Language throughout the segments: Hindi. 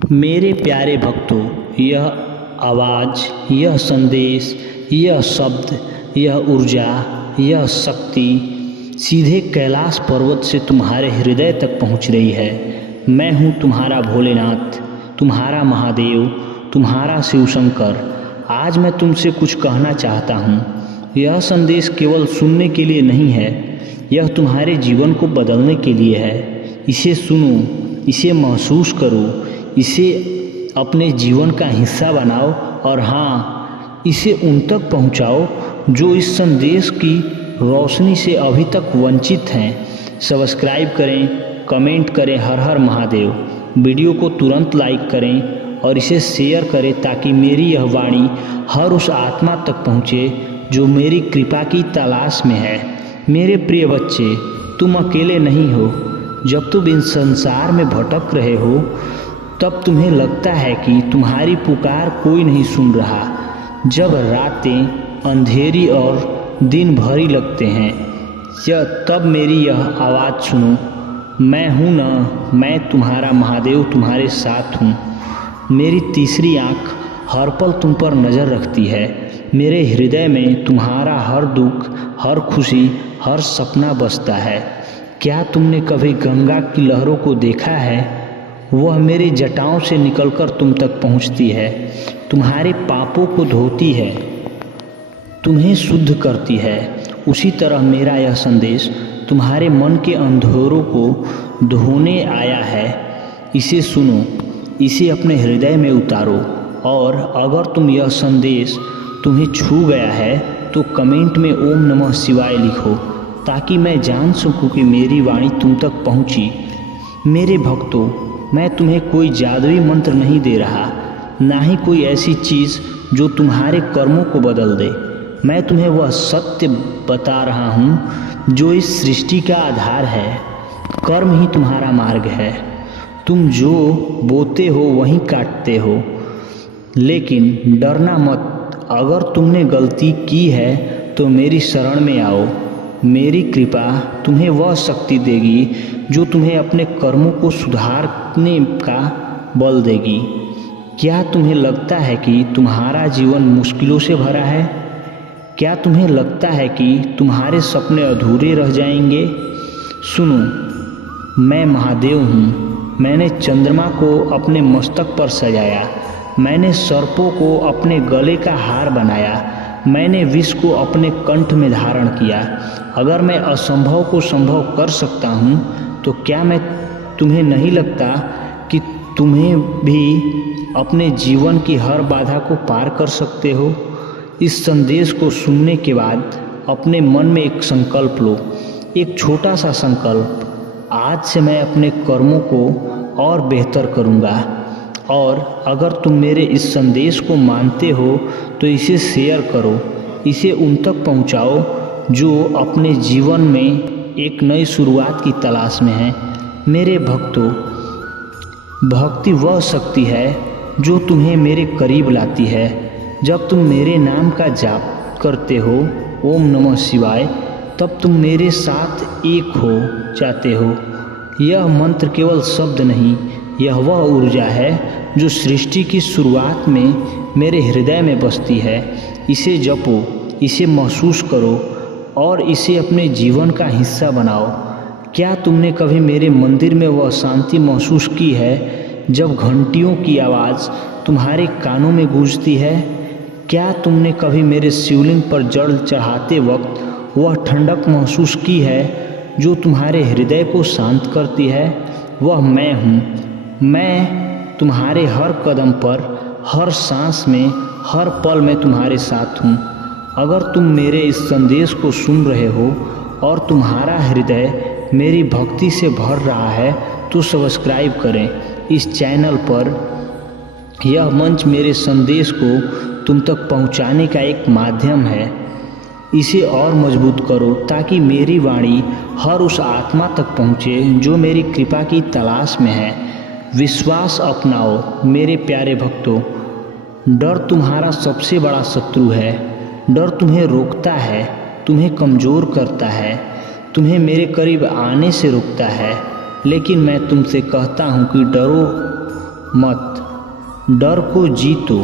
मेरे प्यारे भक्तों, यह आवाज़, यह संदेश, यह शब्द, यह ऊर्जा, यह शक्ति सीधे कैलाश पर्वत से तुम्हारे हृदय तक पहुंच रही है। मैं हूं तुम्हारा भोलेनाथ, तुम्हारा महादेव, तुम्हारा शिव शंकर। आज मैं तुमसे कुछ कहना चाहता हूं। यह संदेश केवल सुनने के लिए नहीं है, यह तुम्हारे जीवन को बदलने के लिए है। इसे सुनो, इसे महसूस करो, इसे अपने जीवन का हिस्सा बनाओ और हाँ, इसे उन तक पहुंचाओ जो इस संदेश की रोशनी से अभी तक वंचित हैं। सब्सक्राइब करें, कमेंट करें हर हर महादेव। वीडियो को तुरंत लाइक करें और इसे शेयर करें ताकि मेरी यह वाणी हर उस आत्मा तक पहुँचे जो मेरी कृपा की तलाश में है। मेरे प्रिय बच्चे, तुम अकेले नहीं हो। जब तुम इस संसार में भटक रहे हो तब तुम्हें लगता है कि तुम्हारी पुकार कोई नहीं सुन रहा। जब रातें अंधेरी और दिन भरी लगते हैं, तब मेरी यह आवाज़ सुनो। मैं हूँ ना, मैं तुम्हारा महादेव तुम्हारे साथ हूँ। मेरी तीसरी आँख हर पल तुम पर नज़र रखती है। मेरे हृदय में तुम्हारा हर दुख, हर खुशी, हर सपना बसता है। क्या तुमने कभी गंगा की लहरों को देखा है? वह मेरी जटाओं से निकलकर तुम तक पहुंचती है, तुम्हारे पापों को धोती है, तुम्हें शुद्ध करती है। उसी तरह मेरा यह संदेश तुम्हारे मन के अंधेरों को धोने आया है। इसे सुनो, इसे अपने हृदय में उतारो और अगर यह संदेश तुम्हें छू गया है तो कमेंट में ओम नमः शिवाय लिखो ताकि मैं जान सकूं कि मेरी वाणी तुम तक पहुंची। मेरे भक्तों, मैं तुम्हें कोई जादुई मंत्र नहीं दे रहा, ना ही कोई ऐसी चीज़ जो तुम्हारे कर्मों को बदल दे। मैं तुम्हें वह सत्य बता रहा हूँ जो इस सृष्टि का आधार है। कर्म ही तुम्हारा मार्ग है। तुम जो बोते हो वहीं काटते हो। लेकिन डरना मत, अगर तुमने गलती की है तो मेरी शरण में आओ। मेरी कृपा तुम्हें वह शक्ति देगी जो तुम्हें अपने कर्मों को सुधारने का बल देगी। क्या तुम्हें लगता है कि तुम्हारा जीवन मुश्किलों से भरा है? क्या तुम्हें लगता है कि तुम्हारे सपने अधूरे रह जाएंगे? सुनो, मैं महादेव हूँ। मैंने चंद्रमा को अपने मस्तक पर सजाया, मैंने सर्पों को अपने गले का हार बनाया, मैंने विष को अपने कंठ में धारण किया। अगर मैं असंभव को संभव कर सकता हूँ तो क्या तुम्हें नहीं लगता कि तुम्हें भी अपने जीवन की हर बाधा को पार कर सकते हो? इस संदेश को सुनने के बाद अपने मन में एक संकल्प लो, एक छोटा सा संकल्प। आज से मैं अपने कर्मों को और बेहतर करूँगा। और अगर तुम मेरे इस संदेश को मानते हो तो इसे शेयर करो, इसे उन तक पहुंचाओ जो अपने जीवन में एक नई शुरुआत की तलाश में हैं। मेरे भक्तों, भक्ति वह शक्ति है जो तुम्हें मेरे करीब लाती है। जब तुम मेरे नाम का जाप करते हो, ओम नमः शिवाय, तब तुम मेरे साथ एक हो जाते हो। यह मंत्र केवल शब्द नहीं, यह वह ऊर्जा है जो सृष्टि की शुरुआत में मेरे हृदय में बसती है। इसे जपो, इसे महसूस करो और इसे अपने जीवन का हिस्सा बनाओ। क्या तुमने कभी मेरे मंदिर में वह शांति महसूस की है जब घंटियों की आवाज़ तुम्हारे कानों में गूंजती है? क्या तुमने कभी मेरे शिवलिंग पर जल चढ़ाते वक्त वह ठंडक महसूस की है जो तुम्हारे हृदय को शांत करती है? वह मैं हूँ। मैं तुम्हारे हर कदम पर, हर सांस में, हर पल में तुम्हारे साथ हूँ। अगर तुम मेरे इस संदेश को सुन रहे हो और तुम्हारा हृदय मेरी भक्ति से भर रहा है तो सब्सक्राइब करें इस चैनल पर। यह मंच मेरे संदेश को तुम तक पहुंचाने का एक माध्यम है। इसे और मजबूत करो ताकि मेरी वाणी हर उस आत्मा तक पहुँचे जो मेरी कृपा की तलाश में है। विश्वास अपनाओ मेरे प्यारे भक्तों। डर तुम्हारा सबसे बड़ा शत्रु है। डर तुम्हें रोकता है, तुम्हें कमज़ोर करता है, तुम्हें मेरे करीब आने से रोकता है। लेकिन मैं तुमसे कहता हूँ कि डरो मत, डर को जीतो।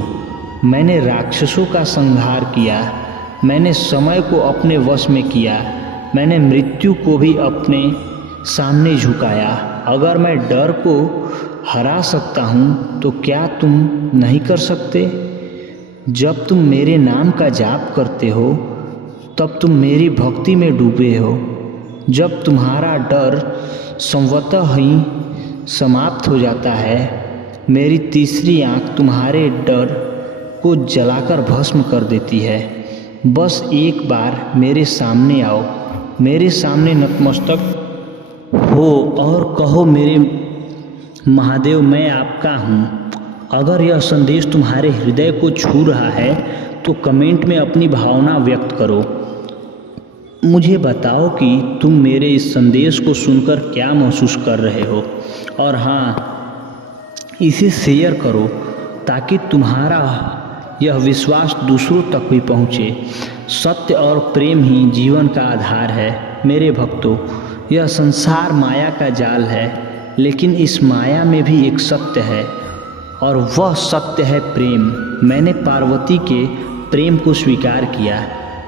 मैंने राक्षसों का संहार किया, मैंने समय को अपने वश में किया, मैंने मृत्यु को भी अपने सामने झुकाया। अगर मैं डर को हरा सकता हूँ तो क्या तुम नहीं कर सकते? जब तुम मेरे नाम का जाप करते हो तब तुम मेरी भक्ति में डूबे हो। जब तुम्हारा डर संवतः ही समाप्त हो जाता है, मेरी तीसरी आँख तुम्हारे डर को जलाकर भस्म कर देती है। बस एक बार मेरे सामने आओ, मेरे सामने नतमस्तक हो और कहो, मेरे महादेव मैं आपका हूँ। अगर यह संदेश तुम्हारे हृदय को छू रहा है तो कमेंट में अपनी भावना व्यक्त करो। मुझे बताओ कि तुम मेरे इस संदेश को सुनकर क्या महसूस कर रहे हो। और हाँ, इसे शेयर करो ताकि तुम्हारा यह विश्वास दूसरों तक भी पहुँचे। सत्य और प्रेम ही जीवन का आधार है। मेरे भक्तों, यह संसार माया का जाल है, लेकिन इस माया में भी एक सत्य है और वह सत्य है प्रेम। मैंने पार्वती के प्रेम को स्वीकार किया।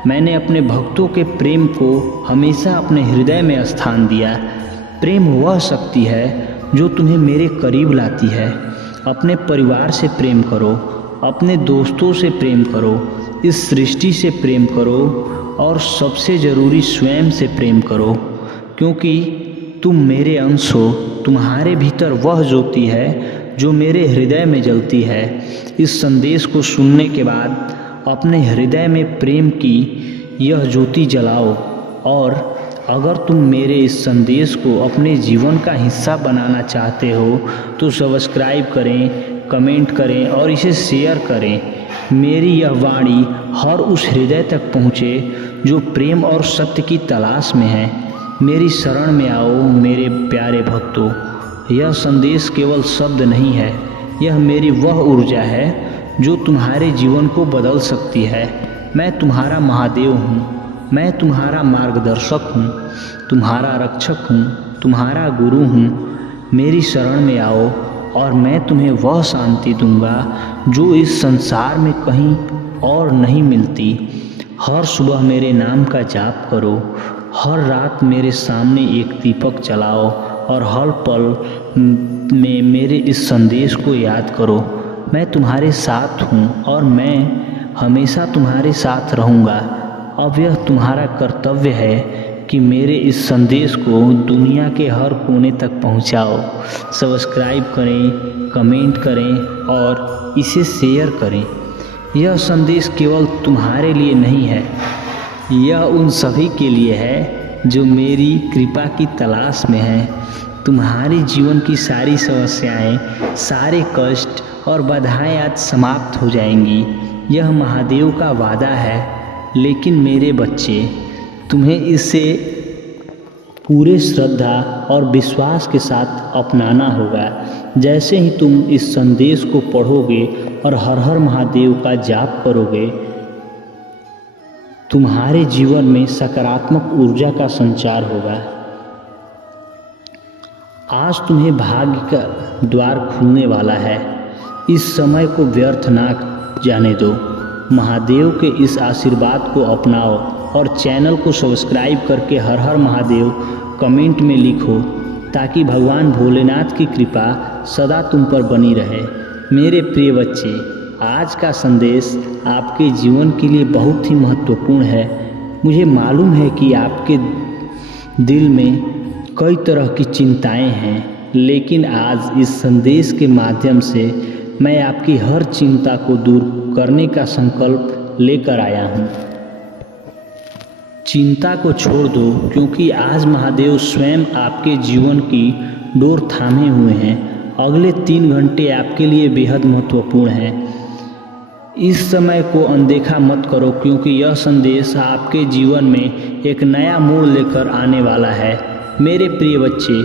मैंने अपने भक्तों के प्रेम को हमेशा अपने हृदय में स्थान दिया। प्रेम वह शक्ति है जो तुम्हें मेरे करीब लाती है। अपने परिवार से प्रेम करो, अपने दोस्तों से प्रेम करो, इस सृष्टि से प्रेम करो और सबसे ज़रूरी स्वयं से प्रेम करो, क्योंकि तुम मेरे अंश हो। तुम्हारे भीतर वह ज्योति है जो मेरे हृदय में जलती है। इस संदेश को सुनने के बाद अपने हृदय में प्रेम की यह ज्योति जलाओ। और अगर तुम मेरे इस संदेश को अपने जीवन का हिस्सा बनाना चाहते हो तो सब्सक्राइब करें, कमेंट करें और इसे शेयर करें। मेरी यह वाणी हर उस हृदय तक पहुँचे जो प्रेम और सत्य की तलाश में है। मेरी शरण में आओ मेरे प्यारे भक्तों। यह संदेश केवल शब्द नहीं है, यह मेरी वह ऊर्जा है जो तुम्हारे जीवन को बदल सकती है। मैं तुम्हारा महादेव हूँ, मैं तुम्हारा मार्गदर्शक हूँ, तुम्हारा रक्षक हूँ, तुम्हारा गुरु हूँ। मेरी शरण में आओ और मैं तुम्हें वह शांति दूंगा जो इस संसार में कहीं और नहीं मिलती। हर सुबह मेरे नाम का जाप करो, हर रात मेरे सामने एक दीपक जलाओ और हर पल में मेरे इस संदेश को याद करो। मैं तुम्हारे साथ हूँ और मैं हमेशा तुम्हारे साथ रहूँगा। अब यह तुम्हारा कर्तव्य है कि मेरे इस संदेश को दुनिया के हर कोने तक पहुँचाओ। सब्सक्राइब करें, कमेंट करें और इसे शेयर करें। यह संदेश केवल तुम्हारे लिए नहीं है, यह उन सभी के लिए है जो मेरी कृपा की तलाश में हैं। तुम्हारे जीवन की सारी समस्याएं, सारे कष्ट और बाधाएं आज समाप्त हो जाएंगी। यह महादेव का वादा है। लेकिन मेरे बच्चे, तुम्हें इसे पूरे श्रद्धा और विश्वास के साथ अपनाना होगा। जैसे ही तुम इस संदेश को पढ़ोगे और हर हर महादेव का जाप करोगे, तुम्हारे जीवन में सकारात्मक ऊर्जा का संचार होगा। आज तुम्हें भाग्य का द्वार खुलने वाला है। इस समय को व्यर्थ ना जाने दो। महादेव के इस आशीर्वाद को अपनाओ और चैनल को सब्सक्राइब करके हर हर महादेव कमेंट में लिखो, ताकि भगवान भोलेनाथ की कृपा सदा तुम पर बनी रहे। मेरे प्रिय बच्चे, आज का संदेश आपके जीवन के लिए बहुत ही महत्वपूर्ण है। मुझे मालूम है कि आपके दिल में कई तरह की चिंताएं हैं, लेकिन आज इस संदेश के माध्यम से मैं आपकी हर चिंता को दूर करने का संकल्प लेकर आया हूँ। चिंता को छोड़ दो, क्योंकि आज महादेव स्वयं आपके जीवन की डोर थामे हुए हैं। अगले 3 घंटे आपके लिए बेहद महत्वपूर्ण हैं। इस समय को अनदेखा मत करो, क्योंकि यह संदेश आपके जीवन में एक नया मोड़ लेकर आने वाला है। मेरे प्रिय बच्चे,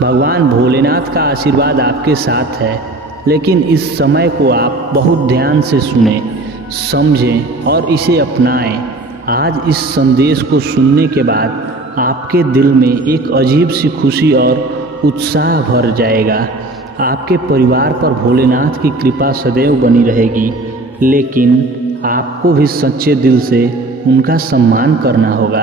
भगवान भोलेनाथ का आशीर्वाद आपके साथ है, लेकिन इस समय को आप बहुत ध्यान से सुने, समझें और इसे अपनाएं। आज इस संदेश को सुनने के बाद आपके दिल में एक अजीब सी खुशी और उत्साह भर जाएगा। आपके परिवार पर भोलेनाथ की कृपा सदैव बनी रहेगी, लेकिन आपको भी सच्चे दिल से उनका सम्मान करना होगा।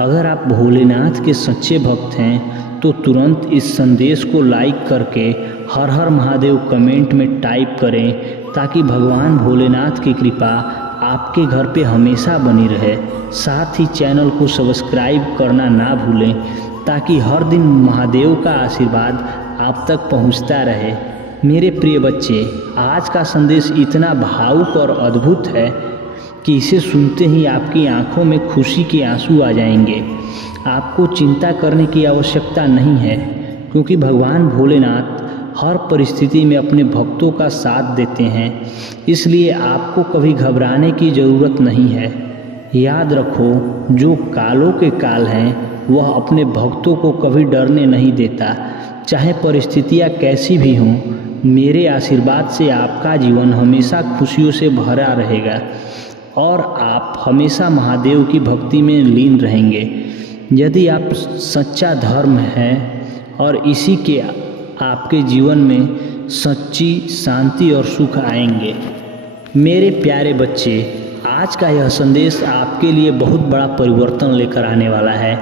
अगर आप भोलेनाथ के सच्चे भक्त हैं तो तुरंत इस संदेश को लाइक करके हर हर महादेव कमेंट में टाइप करें, ताकि भगवान भोलेनाथ की कृपा आपके घर पे हमेशा बनी रहे। साथ ही चैनल को सब्सक्राइब करना ना भूलें, ताकि हर दिन महादेव का आशीर्वाद आप तक पहुंचता रहे। मेरे प्रिय बच्चे, आज का संदेश इतना भावुक और अद्भुत है कि इसे सुनते ही आपकी आंखों में खुशी के आंसू आ जाएंगे। आपको चिंता करने की आवश्यकता नहीं है, क्योंकि भगवान भोलेनाथ हर परिस्थिति में अपने भक्तों का साथ देते हैं। इसलिए आपको कभी घबराने की ज़रूरत नहीं है। याद रखो, जो कालों के काल हैं वह अपने भक्तों को कभी डरने नहीं देता। चाहे परिस्थितियाँ कैसी भी हों, मेरे आशीर्वाद से आपका जीवन हमेशा खुशियों से भरा रहेगा और आप हमेशा महादेव की भक्ति में लीन रहेंगे। यदि आप सच्चा धर्म है और इसी के आपके जीवन में सच्ची शांति और सुख आएंगे। मेरे प्यारे बच्चे, आज का यह संदेश आपके लिए बहुत बड़ा परिवर्तन लेकर आने वाला है।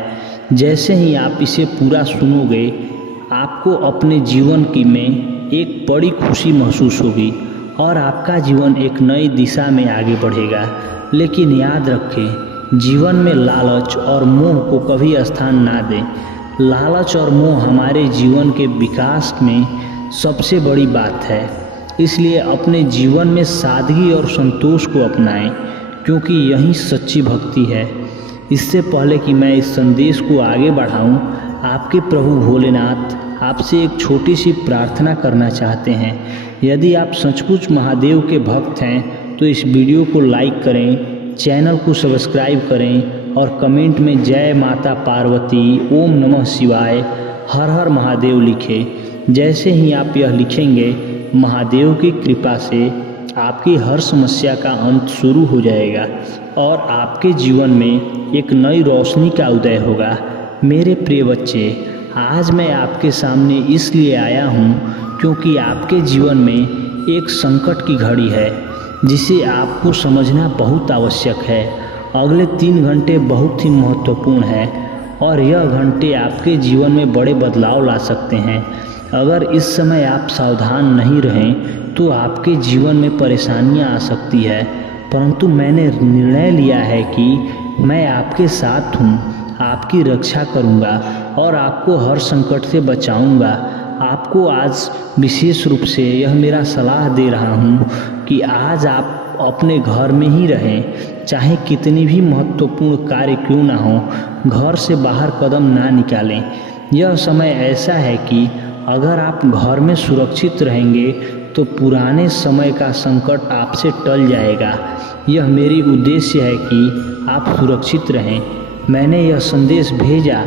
जैसे ही आप इसे पूरा सुनोगे, आपको अपने जीवन की में एक बड़ी खुशी महसूस होगी और आपका जीवन एक नई दिशा में आगे बढ़ेगा। लेकिन याद रखें, जीवन में लालच और मोह को कभी स्थान ना दें। लालच और मोह हमारे जीवन के विकास में सबसे बड़ी बात है। इसलिए अपने जीवन में सादगी और संतोष को अपनाएं, क्योंकि यही सच्ची भक्ति है। इससे पहले कि मैं इस संदेश को आगे बढ़ाऊं, आपके प्रभु भोलेनाथ आपसे एक छोटी सी प्रार्थना करना चाहते हैं। यदि आप सचमुच महादेव के भक्त हैं तो इस वीडियो को लाइक करें, चैनल को सब्सक्राइब करें और कमेंट में जय माता पार्वती, ओम नमः शिवाय, हर हर महादेव लिखें। जैसे ही आप यह लिखेंगे, महादेव की कृपा से आपकी हर समस्या का अंत शुरू हो जाएगा और आपके जीवन में एक नई रोशनी का उदय होगा। मेरे प्रिय बच्चे, आज मैं आपके सामने इसलिए आया हूँ क्योंकि आपके जीवन में एक संकट की घड़ी है, जिसे आपको समझना बहुत आवश्यक है। अगले 3 घंटे बहुत ही महत्वपूर्ण हैं और यह घंटे आपके जीवन में बड़े बदलाव ला सकते हैं। अगर इस समय आप सावधान नहीं रहें तो आपके जीवन में परेशानियां आ सकती है, परंतु मैंने निर्णय लिया है कि मैं आपके साथ हूँ, आपकी रक्षा करूँगा और आपको हर संकट से बचाऊँगा। आपको आज विशेष रूप से यह मेरा सलाह दे रहा हूँ कि आज आप अपने घर में ही रहें, चाहे कितनी भी महत्वपूर्ण कार्य क्यों ना हो, घर से बाहर कदम ना निकालें। यह समय ऐसा है कि अगर आप घर में सुरक्षित रहेंगे तो पुराने समय का संकट आपसे टल जाएगा। यह मेरी उद्देश्य है कि आप सुरक्षित रहें। मैंने यह संदेश भेजा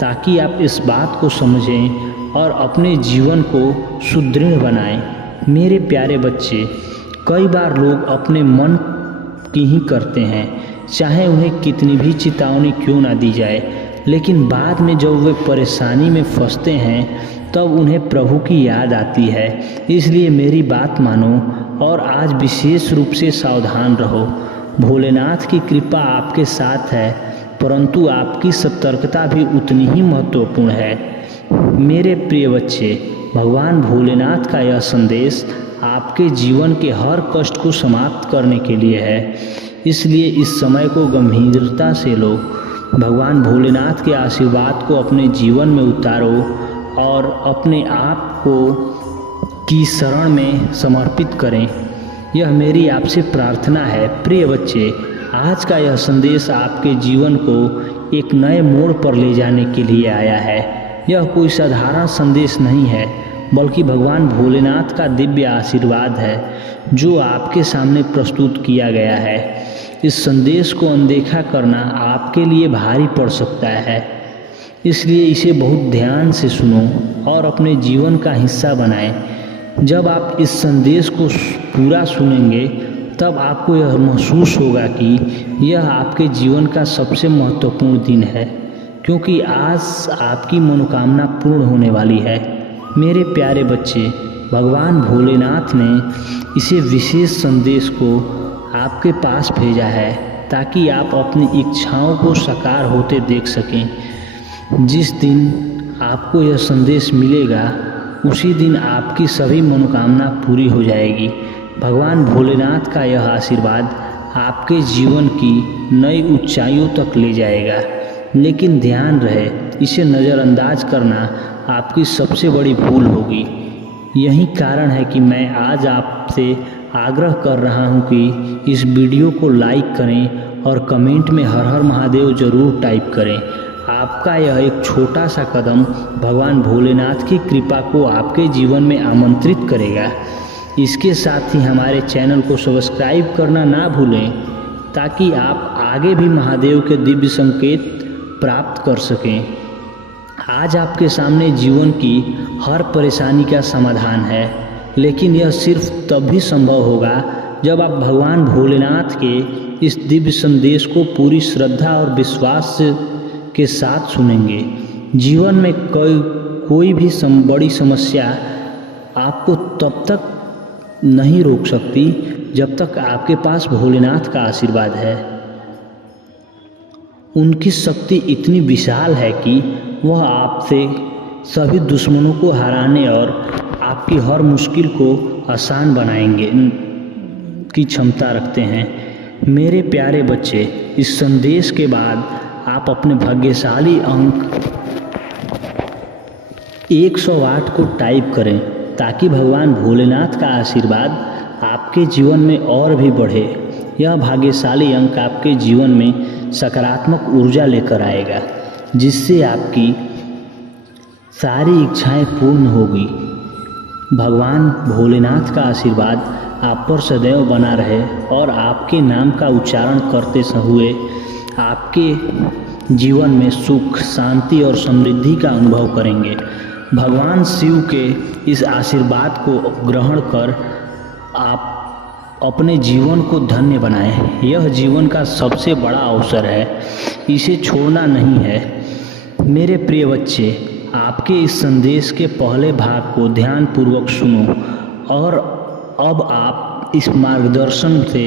ताकि आप इस बात को समझें और अपने जीवन को सुदृढ़ बनाएं। मेरे प्यारे बच्चे, कई बार लोग अपने मन की ही करते हैं, चाहे उन्हें कितनी भी चेतावनी क्यों ना दी जाए, लेकिन बाद में जब वे परेशानी में फंसते हैं तब उन्हें प्रभु की याद आती है। इसलिए मेरी बात मानो और आज विशेष रूप से सावधान रहो। भोलेनाथ की कृपा आपके साथ है, परंतु आपकी सतर्कता भी उतनी ही महत्वपूर्ण है। मेरे प्रिय बच्चे, भगवान भोलेनाथ का यह संदेश आपके जीवन के हर कष्ट को समाप्त करने के लिए है। इसलिए इस समय को गंभीरता से लो। भगवान भोलेनाथ के आशीर्वाद को अपने जीवन में उतारो और अपने आप को की शरण में समर्पित करें। यह मेरी आपसे प्रार्थना है। प्रिय बच्चे, आज का यह संदेश आपके जीवन को एक नए मोड़ पर ले जाने के लिए आया है। यह कोई साधारण संदेश नहीं है, बल्कि भगवान भोलेनाथ का दिव्य आशीर्वाद है जो आपके सामने प्रस्तुत किया गया है। इस संदेश को अनदेखा करना आपके लिए भारी पड़ सकता है, इसलिए इसे बहुत ध्यान से सुनो और अपने जीवन का हिस्सा बनाएं। जब आप इस संदेश को पूरा सुनेंगे तब आपको यह महसूस होगा कि यह आपके जीवन का सबसे महत्वपूर्ण दिन है, क्योंकि आज आपकी मनोकामना पूर्ण होने वाली है। मेरे प्यारे बच्चे, भगवान भोलेनाथ ने इसे विशेष संदेश को आपके पास भेजा है ताकि आप अपनी इच्छाओं को साकार होते देख सकें। जिस दिन आपको यह संदेश मिलेगा उसी दिन आपकी सभी मनोकामना पूरी हो जाएगी। भगवान भोलेनाथ का यह आशीर्वाद आपके जीवन की नई ऊंचाइयों तक ले जाएगा। लेकिन ध्यान रहे, इसे नज़रअंदाज करना आपकी सबसे बड़ी भूल होगी। यही कारण है कि मैं आज आपसे आग्रह कर रहा हूं कि इस वीडियो को लाइक करें और कमेंट में हर हर महादेव ज़रूर टाइप करें। आपका यह एक छोटा सा कदम भगवान भोलेनाथ की कृपा को आपके जीवन में आमंत्रित करेगा। इसके साथ ही हमारे चैनल को सब्सक्राइब करना ना भूलें ताकि आप आगे भी महादेव के दिव्य संकेत प्राप्त कर सकें। आज आपके सामने जीवन की हर परेशानी का समाधान है, लेकिन यह सिर्फ तब भी संभव होगा जब आप भगवान भोलेनाथ के इस दिव्य संदेश को पूरी श्रद्धा और विश्वास के साथ सुनेंगे। जीवन में कोई भी बड़ी समस्या आपको तब तक नहीं रोक सकती जब तक आपके पास भोलेनाथ का आशीर्वाद है। उनकी शक्ति इतनी विशाल है कि वह आपसे सभी दुश्मनों को हराने और आपकी हर मुश्किल को आसान बनाएंगे की क्षमता रखते हैं। मेरे प्यारे बच्चे, इस संदेश के बाद आप अपने भाग्यशाली अंक 108 को टाइप करें ताकि भगवान भोलेनाथ का आशीर्वाद आपके जीवन में और भी बढ़े। यह भाग्यशाली अंक आपके जीवन में सकारात्मक ऊर्जा लेकर आएगा, जिससे आपकी सारी इच्छाएं पूर्ण होगी। भगवान भोलेनाथ का आशीर्वाद आप पर सदैव बना रहे और आपके नाम का उच्चारण करते हुए आपके जीवन में सुख, शांति और समृद्धि का अनुभव करेंगे। भगवान शिव के इस आशीर्वाद को ग्रहण कर आप अपने जीवन को धन्य बनाएं। यह जीवन का सबसे बड़ा अवसर है, इसे छोड़ना नहीं है। मेरे प्रिय बच्चे, आपके इस संदेश के पहले भाग को ध्यानपूर्वक सुनो और अब आप इस मार्गदर्शन से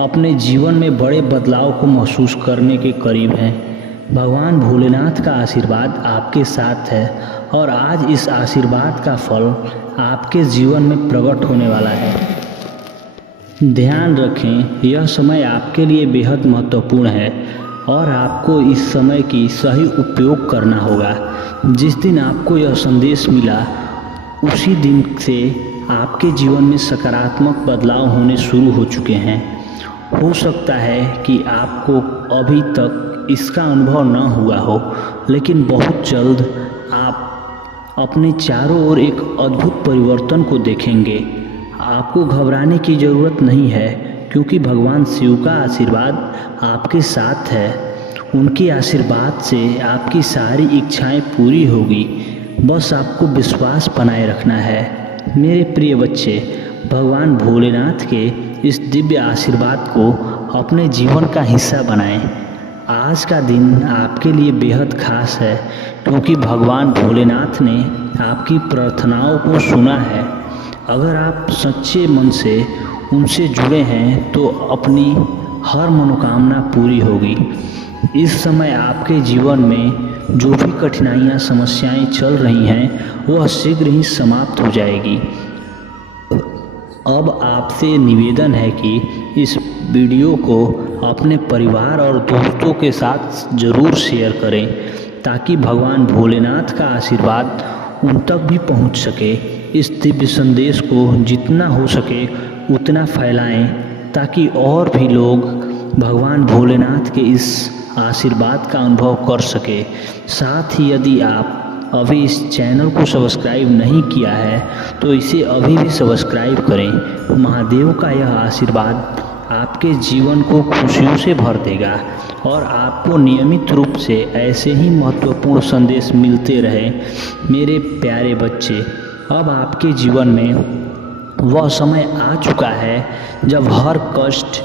अपने जीवन में बड़े बदलाव को महसूस करने के करीब हैं। भगवान भोलेनाथ का आशीर्वाद आपके साथ है और आज इस आशीर्वाद का फल आपके जीवन में प्रकट होने वाला है। ध्यान रखें, यह समय आपके लिए बेहद महत्वपूर्ण है और आपको इस समय की सही उपयोग करना होगा। जिस दिन आपको यह संदेश मिला उसी दिन से आपके जीवन में सकारात्मक बदलाव होने शुरू हो चुके हैं। हो सकता है कि आपको अभी तक इसका अनुभव न हुआ हो, लेकिन बहुत जल्द आप अपने चारों ओर एक अद्भुत परिवर्तन को देखेंगे। आपको घबराने की ज़रूरत नहीं है, क्योंकि भगवान शिव का आशीर्वाद आपके साथ है। उनके आशीर्वाद से आपकी सारी इच्छाएं पूरी होगी। बस आपको विश्वास बनाए रखना है। मेरे प्रिय बच्चे, भगवान भोलेनाथ के इस दिव्य आशीर्वाद को अपने जीवन का हिस्सा बनाएं। आज का दिन आपके लिए बेहद खास है, क्योंकि भगवान भोलेनाथ ने आपकी प्रार्थनाओं को सुना है। अगर आप सच्चे मन से उनसे जुड़े हैं तो अपनी हर मनोकामना पूरी होगी। इस समय आपके जीवन में जो भी कठिनाइयाँ, समस्याएं चल रही हैं वह शीघ्र ही समाप्त हो जाएगी। अब आपसे निवेदन है कि इस वीडियो को अपने परिवार और दोस्तों के साथ ज़रूर शेयर करें ताकि भगवान भोलेनाथ का आशीर्वाद उन तक भी पहुंच सके। इस दिव्य संदेश को जितना हो सके उतना फैलाएं ताकि और भी लोग भगवान भोलेनाथ के इस आशीर्वाद का अनुभव कर सके। साथ ही यदि आप अभी इस चैनल को सब्सक्राइब नहीं किया है तो इसे अभी भी सब्सक्राइब करें। महादेव का यह आशीर्वाद आपके जीवन को खुशियों से भर देगा और आपको नियमित रूप से ऐसे ही महत्वपूर्ण संदेश मिलते रहे। मेरे प्यारे बच्चे, अब आपके जीवन में वह समय आ चुका है जब हर कष्ट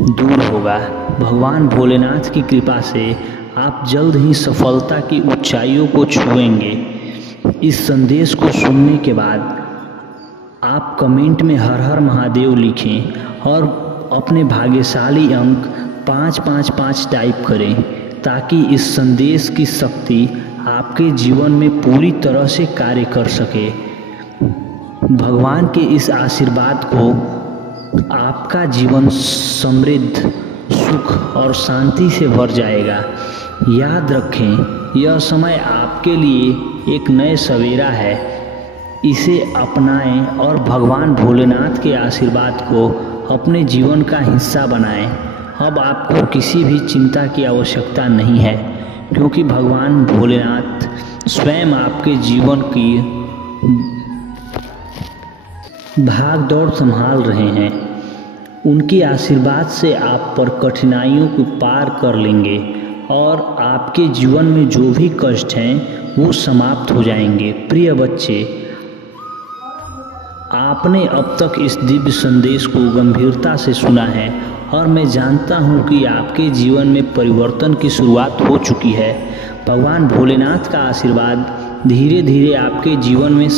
दूर होगा। भगवान भोलेनाथ की कृपा से आप जल्द ही सफलता की ऊंचाइयों को छुएंगे। इस संदेश को सुनने के बाद आप कमेंट में हर हर महादेव लिखें और अपने भाग्यशाली अंक 555 टाइप करें ताकि इस संदेश की शक्ति आपके जीवन में पूरी तरह से कार्य कर सके। भगवान के इस आशीर्वाद को आपका जीवन समृद्ध, सुख और शांति से भर जाएगा। याद रखें, यह समय आपके लिए एक नए सवेरा है। इसे अपनाएं और भगवान भोलेनाथ के आशीर्वाद को अपने जीवन का हिस्सा बनाएं। अब आपको किसी भी चिंता की आवश्यकता नहीं है, क्योंकि भगवान भोलेनाथ स्वयं आपके जीवन की भाग दौड़ संभाल रहे हैं। उनके आशीर्वाद से आप पर कठिनाइयों को पार कर लेंगे और आपके जीवन में जो भी कष्ट हैं वो समाप्त हो जाएंगे। प्रिय बच्चे, आपने अब तक इस दिव्य संदेश को गंभीरता से सुना है और मैं जानता हूँ कि आपके जीवन में परिवर्तन की शुरुआत हो चुकी है। भगवान भोलेनाथ का आशीर्वाद धीरे धीरे आपके जीवन में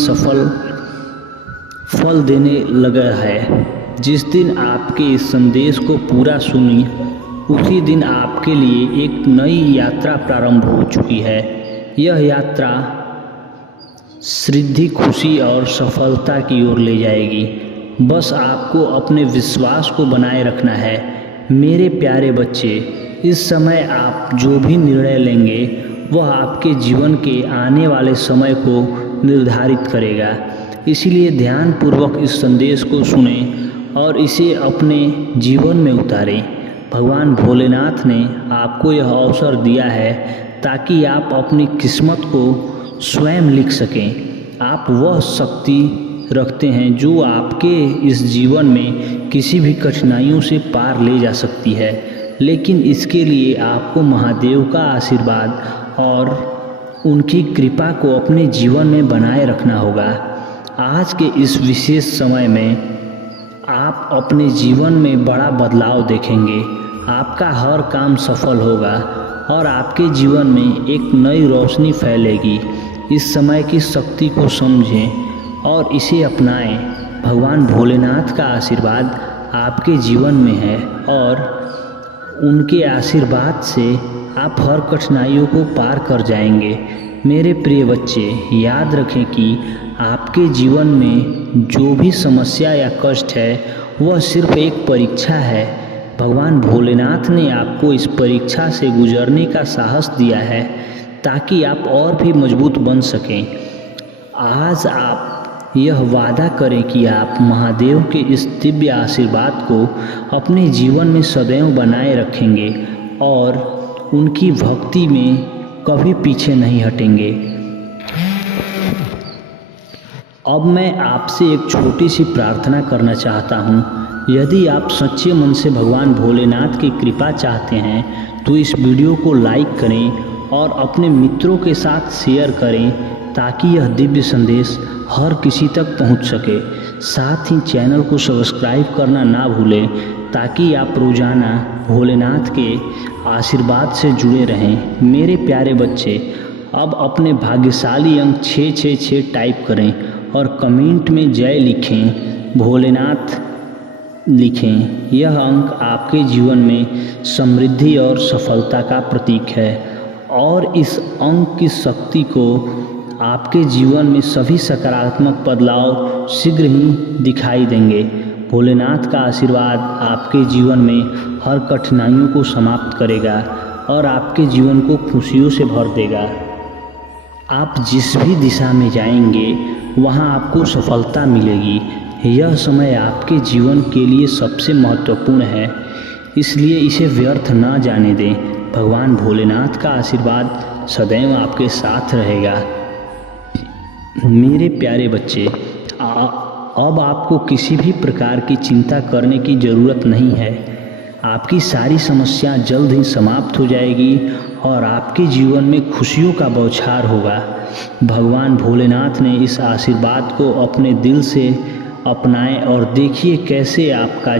फल देने लगा है। जिस दिन आपके इस संदेश को पूरा सुनी, उसी दिन आपके लिए एक नई यात्रा प्रारंभ हो चुकी है। यह यात्रा समृद्धि, खुशी और सफलता की ओर ले जाएगी। बस आपको अपने विश्वास को बनाए रखना है। मेरे प्यारे बच्चे, इस समय आप जो भी निर्णय लेंगे वह आपके जीवन के आने वाले समय को निर्धारित करेगा। इसलिए ध्यानपूर्वक इस संदेश को सुनें और इसे अपने जीवन में उतारें। भगवान भोलेनाथ ने आपको यह अवसर दिया है ताकि आप अपनी किस्मत को स्वयं लिख सकें। आप वह शक्ति रखते हैं जो आपके इस जीवन में किसी भी कठिनाइयों से पार ले जा सकती है, लेकिन इसके लिए आपको महादेव का आशीर्वाद और उनकी कृपा को अपने जीवन में बनाए रखना होगा। आज के इस विशेष समय में आप अपने जीवन में बड़ा बदलाव देखेंगे। आपका हर काम सफल होगा और आपके जीवन में एक नई रोशनी फैलेगी। इस समय की शक्ति को समझें और इसे अपनाएं। भगवान भोलेनाथ का आशीर्वाद आपके जीवन में है और उनके आशीर्वाद से आप हर कठिनाइयों को पार कर जाएंगे। मेरे प्रिय बच्चे, याद रखें कि आपके जीवन में जो भी समस्या या कष्ट है वह सिर्फ एक परीक्षा है। भगवान भोलेनाथ ने आपको इस परीक्षा से गुजरने का साहस दिया है ताकि आप और भी मजबूत बन सकें। आज आप यह वादा करें कि आप महादेव के इस दिव्य आशीर्वाद को अपने जीवन में सदैव बनाए रखेंगे और उनकी भक्ति में कभी पीछे नहीं हटेंगे। अब मैं आपसे एक छोटी सी प्रार्थना करना चाहता हूँ। यदि आप सच्चे मन से भगवान भोलेनाथ की कृपा चाहते हैं तो इस वीडियो को लाइक करें और अपने मित्रों के साथ शेयर करें ताकि यह दिव्य संदेश हर किसी तक पहुंच सके। साथ ही चैनल को सब्सक्राइब करना ना भूलें ताकि आप रोज़ाना भोलेनाथ के आशीर्वाद से जुड़े रहें। मेरे प्यारे बच्चे, अब अपने भाग्यशाली अंक 666 टाइप करें और कमेंट में जय लिखें, भोलेनाथ लिखें। यह अंक आपके जीवन में समृद्धि और सफलता का प्रतीक है और इस अंक की शक्ति को आपके जीवन में सभी सकारात्मक बदलाव शीघ्र ही दिखाई देंगे। भोलेनाथ का आशीर्वाद आपके जीवन में हर कठिनाइयों को समाप्त करेगा और आपके जीवन को खुशियों से भर देगा। आप जिस भी दिशा में जाएंगे वहां आपको सफलता मिलेगी। यह समय आपके जीवन के लिए सबसे महत्वपूर्ण है, इसलिए इसे व्यर्थ न जाने दें। भगवान भोलेनाथ का आशीर्वाद सदैव आपके साथ रहेगा। मेरे प्यारे बच्चे, अब आपको किसी भी प्रकार की चिंता करने की ज़रूरत नहीं है। आपकी सारी समस्या जल्द ही समाप्त हो जाएगी और आपके जीवन में खुशियों का बौछार होगा। भगवान भोलेनाथ ने इस आशीर्वाद को अपने दिल से अपनाएं और देखिए कैसे आपका